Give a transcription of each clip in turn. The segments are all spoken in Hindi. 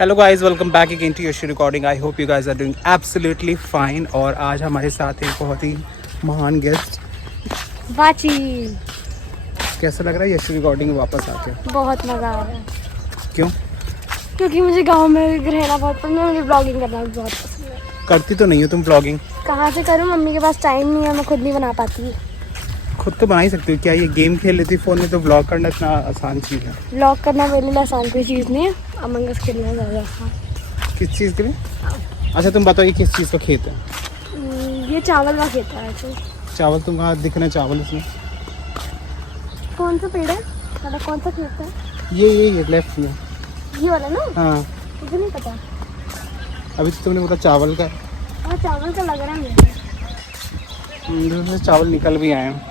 Hello guys, welcome back again to Yashi recording. I hope you guys are doing absolutely fine. और आज हमारे साथ एक बहुत ही महान गेस्ट वाची। कैसा लग रहा है यशी रिकॉर्डिंग वापस आके? बहुत मज़ा आ रहा है। क्यों? क्योंकि मुझे गांव में रहना बहुत पसंद है, मुझे ब्लॉगिंग करना भी बहुत पसंद है। करती तो नहीं हो तुम ब्लॉगिंग? कहाँ से करूँ, मम्मी के पास टाइम नहीं है, मैं खुद नहीं बना पाती। खुद तो बना ही सकती हो। क्या ये गेम खेल लेती फ़ोन में, तो ब्लॉग करना इतना आसान चीज़ है? ब्लॉग करना मेरे लिए आसान कोई चीज़ नहीं है, अमंग अस खेलना ज़्यादा आसान। किस चीज़ के लिए? अच्छा तुम बताओ, ये किस चीज़ का खेत है? ये चावल का खेत है वैसे। चावल? तुम कहाँ दिख रहे हैं चावल इसमें? कौन सा पेड़ है, मतलब कौन सा खेत है? ये लेफ्ट में। ये वाला ना? हाँ, मुझे नहीं पता। अभी तो तुमने बोला चावल का। हाँ चावल का लग रहा है मुझे। चावल निकल भी आए हैं।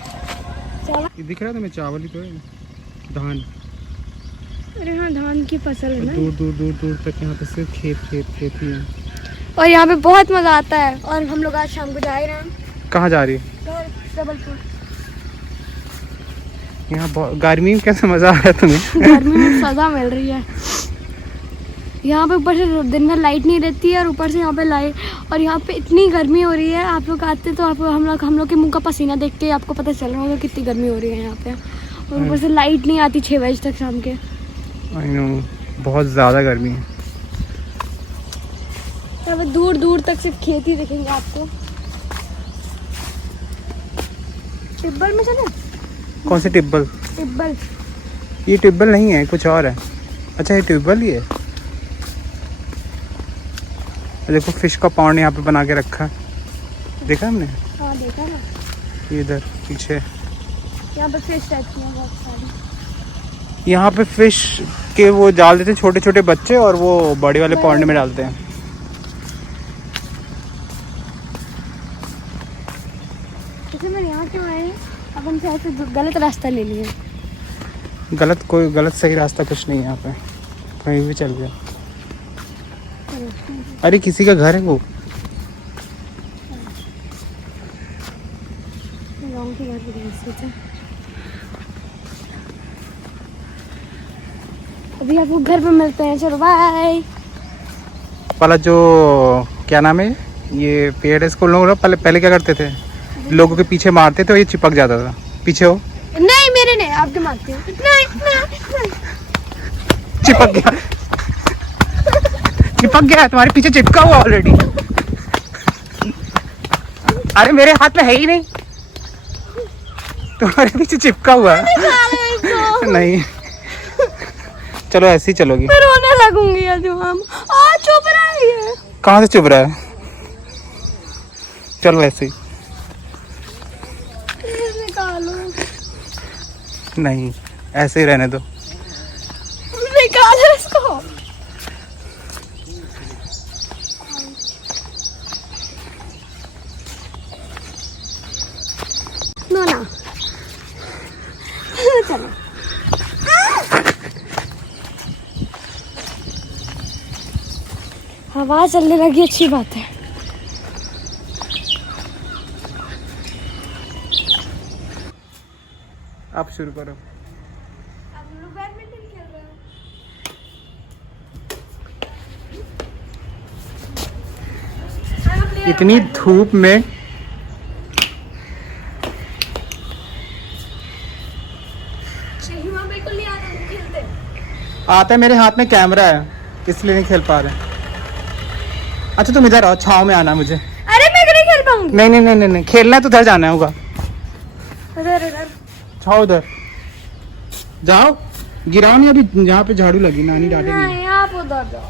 चावल? ये दिख रहा है तुम्हें? चावल ही तो है, धान। अरे हाँ, धान की फसल है ना। दूर दूर दूर दूर तक यहाँ पे सिर्फ खेत खेत खेत ही है। और यहाँ पे बहुत मज़ा आता है। और हम लोग आज शाम को जा ही रहे हैं कहाँ जा रही है? घर, जबलपुर। यहाँ बहुत गर्मी में कैसे मज़ा आ रहा है तुम्हें? गर्मी में सजा मिल रही है। यहाँ पे ऊपर से दिन में लाइट नहीं रहती है, और ऊपर से यहाँ पे लाइट, और यहाँ पे इतनी गर्मी हो रही है। आप लोग आते तो आप हम लोग के मुंह का पसीना देख के आपको पता चल रहा होगा कितनी गर्मी हो रही है यहाँ पे। और ऊपर से लाइट नहीं आती 6 बजे तक शाम के। आई नो, बहुत ज़्यादा गर्मी है। यहाँ पे दूर दूर तक सिर्फ खेत ही दिखेंगे आपको। टिब्बल में चले? कौन सी टिब्बल? टिब्बल? ये टिब्बल नहीं है, कुछ और है। अच्छा ये टिब्बल ही है। देखो फिश का पॉन्ड यहाँ पे बना के रखा है, देखा हमने? हाँ देखा ना, ये इधर पीछे। यहाँ पे फिश रहती है बहुत सारी। यहाँ पे फिश के वो डाल देते हैं छोटे छोटे बच्चे, और वो बड़े वाले पॉन्ड में डालते हैं। जैसे मैं यहाँ क्यों आए, अब हम शायद से गलत रास्ता ले लिए। गलत सही रास्ता कुछ नहीं है यहाँ पे, कहीं भी चल गया। अरे किसी का घर है वो। गाँव के घर पे सोचा अभी आपको घर पे मिलते हैं, चलो बाय। वाला जो क्या नाम है, ये पेड़ है, इसको लोग पहले क्या करते थे, लोगों के पीछे मारते थे और ये चिपक जाता था। पीछे हो? नहीं मेरे नहीं, आपके मारते हैं। नहीं। चिपक गया। चिपक गया, तुम्हारे पीछे चिपका हुआ ऑलरेडी। अरे मेरे हाथ में है ही नहीं, तुम्हारे पीछे चिपका हुआ है। नहीं चलो ऐसे ही चलोगी। मैं रोने लगूंगी यार, जो हम चुप रही है। कहाँ से चुप रहा है? चलो ऐसे ही। निकालो। नहीं ऐसे ही रहने दो। निकालो इसको। नो ना। चलो। हवा चलने लगी, अच्छी बात है। आप शुरू करो। अब हम लोग बैडमिंटन खेल रहे हैं। इतनी धूप में बिल्कुल नहीं आता, खेलते आता है। मेरे हाथ में कैमरा है इसलिए नहीं खेल पा रहे। अच्छा तुम इधर आओ, छाव में आना मुझे। अरे मैं नहीं खेल पाऊंगी। नहीं नहीं नहीं नहीं, नहीं। खेलना है तो उधर जाना होगा। इधर छाव उधर जाओ। गिराओ नहीं अभी, जहाँ पे झाड़ू लगी नानी डांटेगी। नहीं, आप उधर जाओ।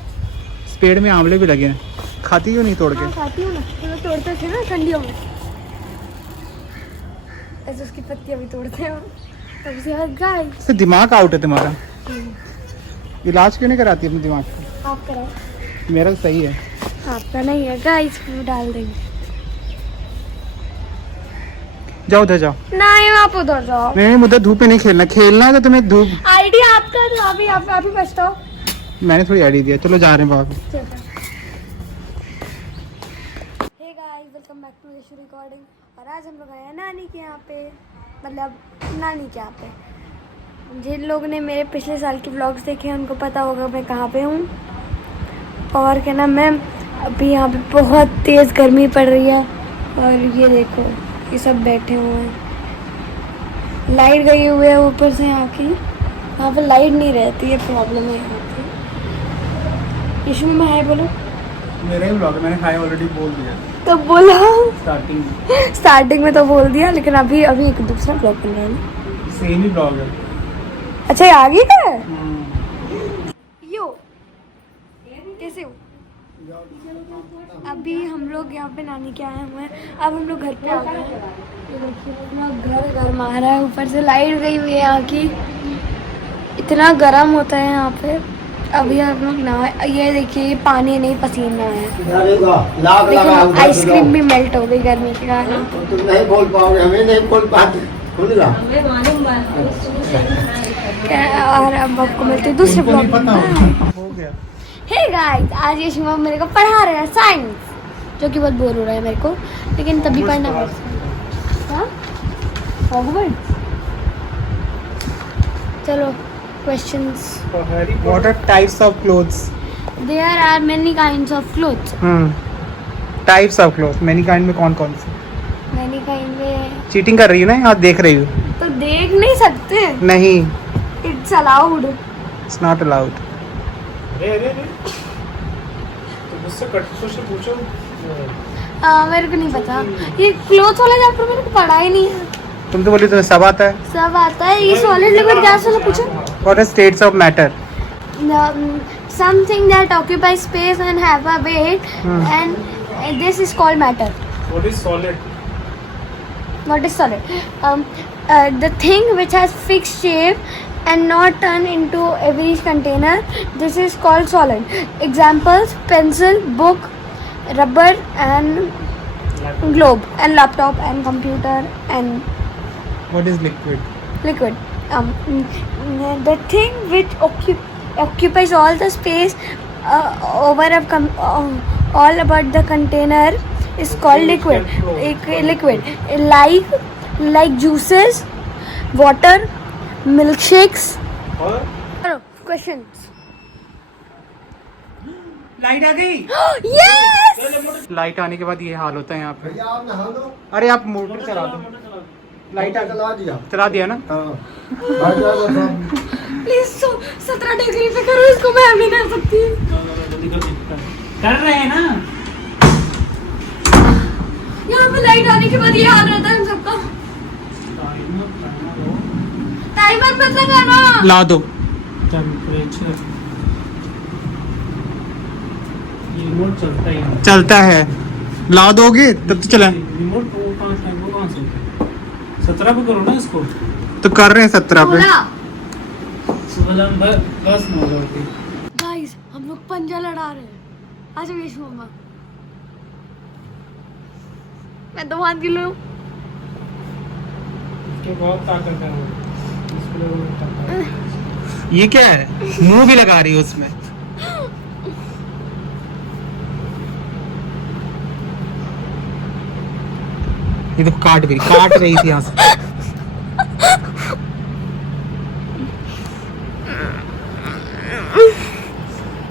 इस पेड़ में आंवले भी लगे हैं, खाती क्यों नहीं तोड़ के? हाँ खाती हूँ ना, तो तोड़ते थे ना ठंडियों में, ऐसे उसकी पत्तियां भी तोड़ते हैं। तब से गाय। इससे दिमाग आउट है तुम्हारा। इलाज क्यों नहीं कराती अपने दिमाग का? आप कराओ। मेरा तो सही है। आपका नहीं है, गाइस को डाल देंगे। जाओ उधर जाओ। नहीं आप उधर जाओ। नहीं उधर धूप में नहीं खेलना। खेलना है तो तुम्हें धूप। आइडिया आपका तो आप ही बचता। मैंने थोड़ी आइडिया दिया। चलो जा रहे हैं बाहर। Hey guys, welcome back to Yashu recording. और आज हम लोग आए हैं नानी के यहाँ पे, मतलब नानी के यहाँ पे। जिन लोगों ने मेरे पिछले साल के व्लॉग्स देखे हैं उनको पता होगा मैं कहाँ पे हूँ। और क्या नाम है, अभी यहाँ पे बहुत तेज़ गर्मी पड़ रही है। और ये देखो, ये सब बैठे हुए हैं, लाइट गई हुई है ऊपर से। यहाँ पे लाइट नहीं रहती है, प्रॉब्लम है यहाँ पे। यशु में हाय बोलो। मेरा ही ब्लॉग है, मैंने हाय ऑलरेडी बोल दिया तो बोला स्टार्टिंग में तो बोल दिया, लेकिन अभी एक दूसरा ब्लॉग बन रहा है ना। सेम ही ब्लॉग है। अच्छा, ये आगे का है। यो कैसे हो? अभी हम लोग यहाँ पे नानी के आए हुए हैं। अब हम लोग घर पे आ गए हैं। ये देखिए, पूरा घर गर्म आ रहा है। ऊपर से लाइट गई हुई है यहाँ की, इतना गर्म होता है यहाँ पे। अभी हम लोग नहा, ये देखिए पानी नहीं, पसीना है, लेकिन आइसक्रीम भी मेल्ट हो गई गर्मी के कारण। तुम नहीं बोल पाओगे, हमें नहीं बोल पाते। और अब आपको मिलते हैं दूसरे ब्लॉग में। हो गया। हे गाइस, आज ये शिवा मेरे को पढ़ा रहे हैं साइंस, जो कि बहुत बोर हो रहा है मेरे को, लेकिन तभी पढ़ना पड़ता है। चलो, questions. What are types of clothes? There are many kinds of clothes. Types of clothes. Many kind में कौन कौन से? Many kind में चीटिंग कर रही हो ना, यहाँ देख रही हो? तो देख नहीं सकते। नहीं, It's allowed. it's not allowed. मेरे को नहीं पता, ये क्लोथ वाला चैप्टर मेरे को पढ़ा ही नहीं है। तुम तो बोली तुम्हें सब आता है। सब आता है। ये सॉलिड लिक्विड गैस वाला पूछो। What are states of matter? Something that occupies space and have a weight, and this is called matter. What is solid? What is solid? The thing which has fixed shape and not turn into every container, this is called solid. Examples: pencil, book, rubber, and globe, and laptop, and computer, and What is liquid? liquid. The thing which occupies all the space all about the container is called liquid. Liquid, like juices, water, milkshakes. Questions. Light आ गई। Yes. लाइट आने के बाद ये हाल होता है यहाँ पे। भैया आप नहा दो। अरे आप मोटर चला दो। लाइट आ चला दिया ना। प्लीज 17 डिग्री पे करो इसको, मैं अभी नहीं कर सकती। कर रहे हैं ना। यहाँ पे लाइट आने के बाद ये हाल रहता है हम सबका। टाइमर मत लगाना। ला दो। टेम्परेचर रिमोट चलता ही नहीं। चलता है, ला दोगे तब तो चला। रिमोट वो कहाँ से 17 पे करो ना इसको। तो कर रहे हैं 17 पे। बस न हो जाती। गाइस, हम लोग पंजा लड़ा रहे हैं। आज यशु मम्मा, मैं तो हाथ गिलो। इसके बहुत ताकत है वो। इसमें बहुत ताकत है। ये क्या है? मुंह भी लगा रही है उसमें। ये तो काट रही थी यहाँ से।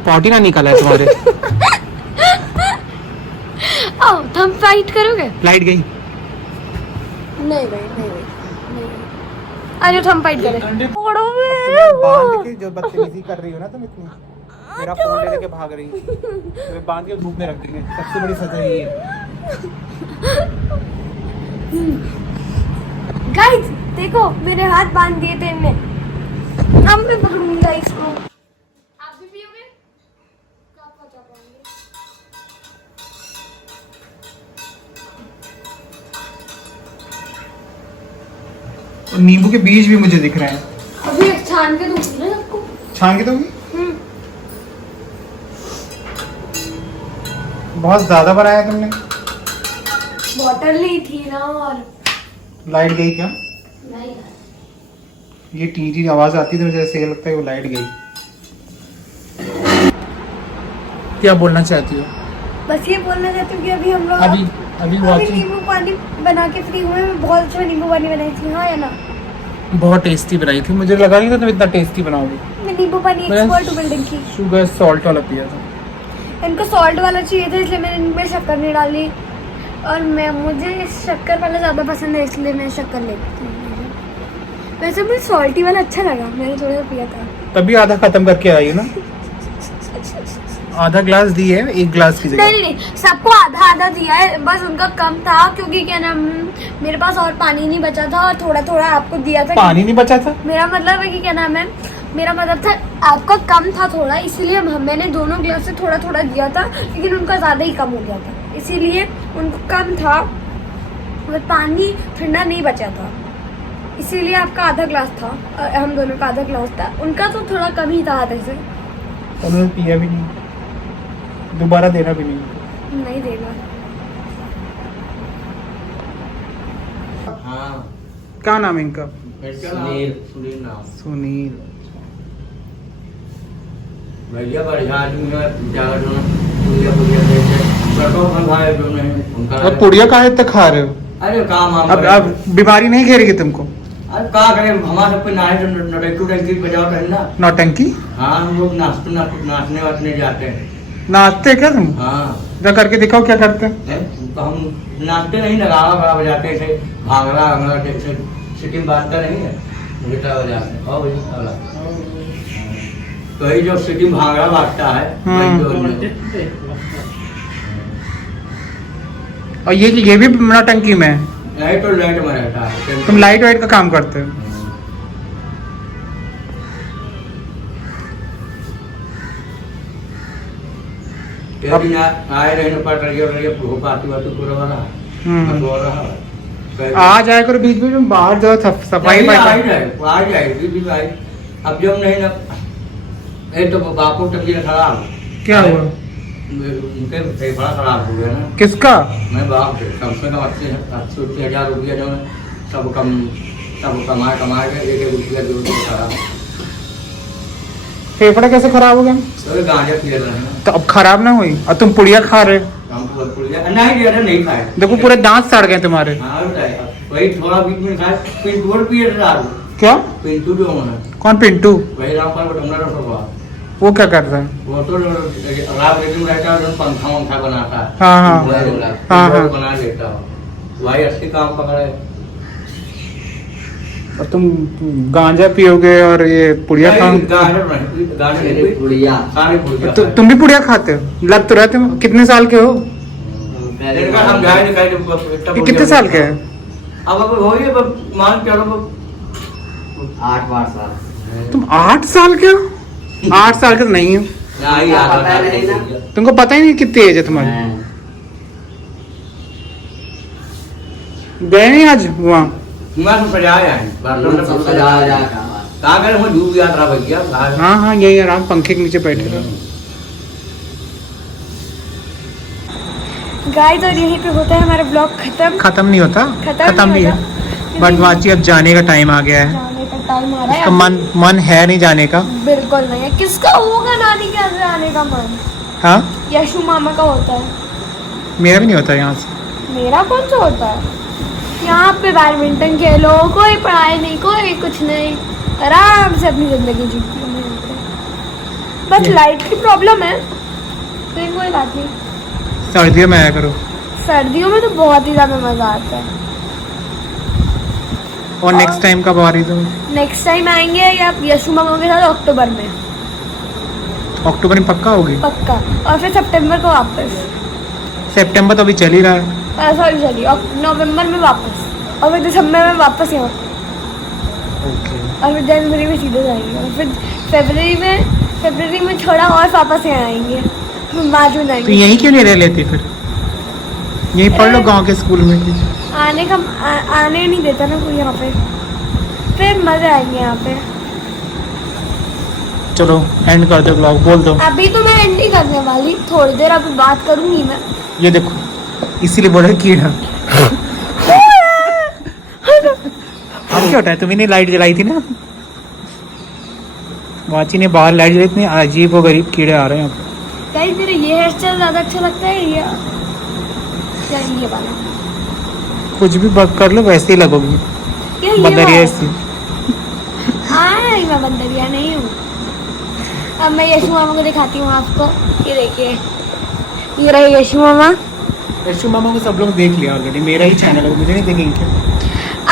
पॉटी ना निकाला है तुम्हारे। आओ, तुम फाइट करोगे? लाइट गई। नहीं भाई, नहीं। अरे तुम फाइट करें। बांध के जो बदतमीजी कर रही हो ना तुम इतनी, मेरा फोन ले लेके भाग रही हो, तुम्हें बांध के धूप में रख देंगे। सबसे बड़ी सजा यही है। गाइस देखो, मेरे हाथ बांध दिए थे इनने। अब मैं पकड़ूंगा इसको। आप भी पियोगे? आप बचा पाएंगे? और नींबू के बीज भी मुझे दिख रहे हैं। अभी छान के दूंगी ना आपको। छान के दोगी? बहुत ज्यादा बनाया तुमने। बॉटल नहीं थी ना। और लाइट गई क्या? नहीं, ये टीटी आवाज आती है तो मुझे ऐसे लगता है वो लाइट गई। क्या बोलना चाहती हो? बस ये बोलना चाहती हूँ कि अभी हम लोग अभी अभी नींबू पानी बना के फ्री हुए हैं। बहुत अच्छा नींबू पानी बनाई थी, हाँ या ना? बहुत टेस्टी बनाई थी। मुझे लगा नहीं था तुम इतना टेस्टी बनाओगे। मैं नींबू पानी एक्सपर्ट हूँ बिल्डिंग की। शुगर सॉल्ट वाला पिया था। इनको सॉल्ट वाला चाहिए था इसलिए मैंने इनमें शक्कर नहीं डाली, और मुझे शक्कर वाला ज़्यादा पसंद है इसलिए मैं शक्कर लेती हूँ। वैसे मुझे सॉल्टी वाला अच्छा लगा, मैंने थोड़ा सा पिया था। तभी आधा खत्म करके आई ना, आधा ग्लास दी है, एक ग्लास की जगह। नहीं, सबको आधा आधा दिया है, बस उनका कम था क्योंकि क्या नाम, मेरे पास और पानी नहीं बचा था और थोड़ा थोड़ा आपको दिया था। पानी नहीं बचा था? मेरा मतलब है कि क्या नाम है, मेरा मतलब था आपका कम था थोड़ा, इसीलिए मैंने दोनों ग्लास से थोड़ा थोड़ा दिया था, लेकिन उनका ज़्यादा ही कम हो गया था, इसीलिए उनको कम था और पानी ठंडा नहीं बचा था, इसीलिए आपका आधा ग्लास था, हम दोनों का आधा ग्लास था, उनका तो थोड़ा कम ही था आधे से। उन्होंने पिया भी नहीं, दोबारा देना भी नहीं। नहीं देना। हाँ क्या नाम है इनका? सुनील, सुनील नाम। सुनील। भैया बढ़िया आदमी है, जाकर जो पुड़िया पुड़िया देते पेट्रोल भरवाए जो नहीं उनका। और पुड़िया काहे तक खा रहे हो? अरे काम हम अब बीमारी नहीं घेरेगी तुमको? अरे क्या करें, हमारे सब पे नारे जो नटेटू टंकी बजाओ है ना। नौटंकी? हाँ हम लोग नाचने वाचने जाते हैं। नाचते क्या तुम? हाँ जरा करके दिखाओ क्या करते हैं। तो हम नाचते नहीं, नगाड़ा बड़ा बजाते थे, भांगड़ा भांगड़ा जैसे सिटी में बाजता नहीं है, गिटार बजाते हैं। और वही वाला तो ये जो सिटी में भांगड़ा बाजता है वही जो और ये भी नौटंकी में है? लाइट और लाइट में रहता है। तुम लाइट वाइट का काम करते हो? एक दिन आए रहे न पट रही पाती वाती पूरा वाला बोल रहा है। आ जाए करो बीच बीच में, बाहर जाओ सफाई नहीं, आ जाए बीच में आई। अब जब नहीं ना एक तो बापू तबीयत खराब। क्या हुआ? उनके फेफड़ा खराब हो गया ना। किसका? मैं बाप से कम 80,000 रुपया जो है सब कमाए के 1 रुपया 2 रुपया खराब। फेफड़ा कैसे खराब हो गया? तो गांजा पी रहे हैं तो अब खराब ना हुई, और तुम पुड़िया खा रहे हो? हम पुड़िया नहीं खाए। देखो पूरे दांत सड़ गए तुम्हारे। हाँ वही थोड़ा बीच में खाए। पिंटू पिए क्या? पिंटू जो होना कौन पिंटू? वही रामपाल बटमरा रखा। वो क्या करता है? वो तो रात रेडी में रहता है, पंखा वंखा बनाता है। हाँ, हाँ। हाँ। बना लेता है भाई, अच्छी काम पकड़े। और तुम गांजा पियोगे और ये पुड़िया खाओगे? तुम भी पुड़िया खाते हो? लग तो रहते हो। कितने साल के हो? ये कितने साल के हैं? अब हो गए मान चलो 8 साल। तुम 8 साल के हो? 8 साल के तो नहीं हो। तुमको पता ही नहीं कितनी एज है तुम्हारी। गए नहीं आज वहाँ? मैं तो सजाया है, कहाँ गए? मैं डूब गया था भैया। हाँ हाँ यही आराम, पंखे के नीचे बैठे रहो। गाइस और यहीं पे होता है हमारा ब्लॉग खत्म नहीं होता, खत्म भी है, बट वाची अब जाने का टाइम आ गया है। जाने का टाइम आ रहा है। उसका मन है नहीं जाने का। बिल्कुल नहीं है। किसका होगा नानी के यहाँ जाने का मन? हाँ यशु मामा का होता है। मेरा भी नहीं होता यहाँ से। मेरा कौन सा होता है? यहाँ पे बैडमिंटन खेलो, कोई पढ़ाई नहीं, कोई कुछ नहीं, आराम से अपनी जिंदगी जीती है। बस लाइट की प्रॉब्लम है, फिर कोई बात नहीं। सर्दियों में आया करो। सर्दियों में तो बहुत ही ज्यादा मजा आता है। और नेक्स्ट टाइम कब आ रही तुम? नेक्स्ट टाइम आएंगे या यशु मामा के साथ अक्टूबर में। अक्टूबर में पक्का होगी? पक्का। और फिर सितंबर को वापस। सितंबर तो अभी चल ही रहा है। सॉरी चलिए, नवंबर में वापस, और फिर दिसंबर में वापस यहाँ, और फिर जनवरी में सीधे जाएंगे, और फिर फरवरी में थोड़ा और वापस यहाँ आएंगे, फिर मार्च में तो जाएंगे। यहीं क्यों नहीं रह लेती फिर? यहीं पढ़ लो गांव के स्कूल में। आने नहीं देता ना कोई यहाँ पे, फिर मजे आएंगे यहाँ पे। चलो एंड कर दो ब्लॉग, बोल दो। अभी तो मैं एंड नहीं करने वाली, थोड़ी देर अभी बात करूंगी मैं। ये देखो, इसीलिए बोला कीड़ा। अब क्या होता है? तुम्ही ने लाइट जलाई थी ना, वाची ने बाहर लाइट जलाई, इतने अजीब और गरीब कीड़े आ रहे हैं यहाँ पे। गाइस मेरा ये हेयर स्टाइल ज्यादा अच्छा लगता है या ये वाला? कुछ भी बात कर लो वैसे ही लगोगी ये बंदरिया सी। मैं बंदरिया नहीं हूँ। अब मैं यशु मामा को दिखाती हूँ आपको, ये देखिए ये रही यशु मामा। यशु मामा को सब लोग देख लिया ऑलरेडी, मेरा ही चैनल है, मुझे नहीं देखेंगे।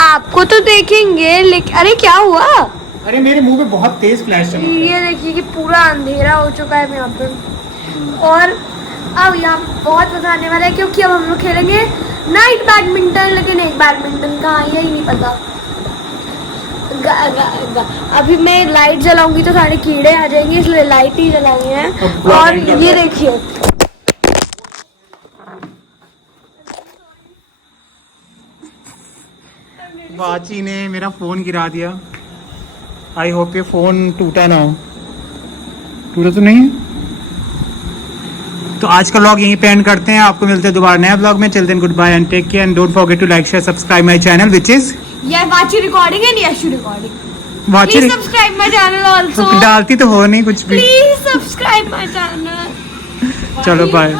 आपको तो देखेंगे लेकिन अरे क्या हुआ? अरे मेरे मुंह पे बहुत तेज फ्लैश चमक रहा है। ये देखिए कि पूरा अंधेरा हो चुका है यहाँ पे, और अब यहाँ बहुत मजा आने वाला है क्योंकि अब हम लोग खेलेंगे नाइट बैडमिंटन। लेकिन एक बैडमिंटन कहाँ है यही नहीं पता। अभी मैं लाइट जलाऊंगी तो सारे कीड़े आ जाएंगे, इसलिए लाइट ही जलाई है। अब और blocking कर ये दो। देखिए बाची ने मेरा फोन गिरा दिया। आई होप ये फोन टूटा ना हो। टूटा तो नहीं है? तो आज का व्लॉग यहीं पे एंड करते हैं। आपको मिलते हैं दोबारा नया व्लॉग में। Till then goodbye and take care and don't forget to like share subscribe my channel which is ये वाची रिकॉर्डिंग एंड यशु रिकॉर्डिंग। वाची। Please subscribe my channel also. डालती तो हो नहीं कुछ भी। Please subscribe my channel. चलो बाय।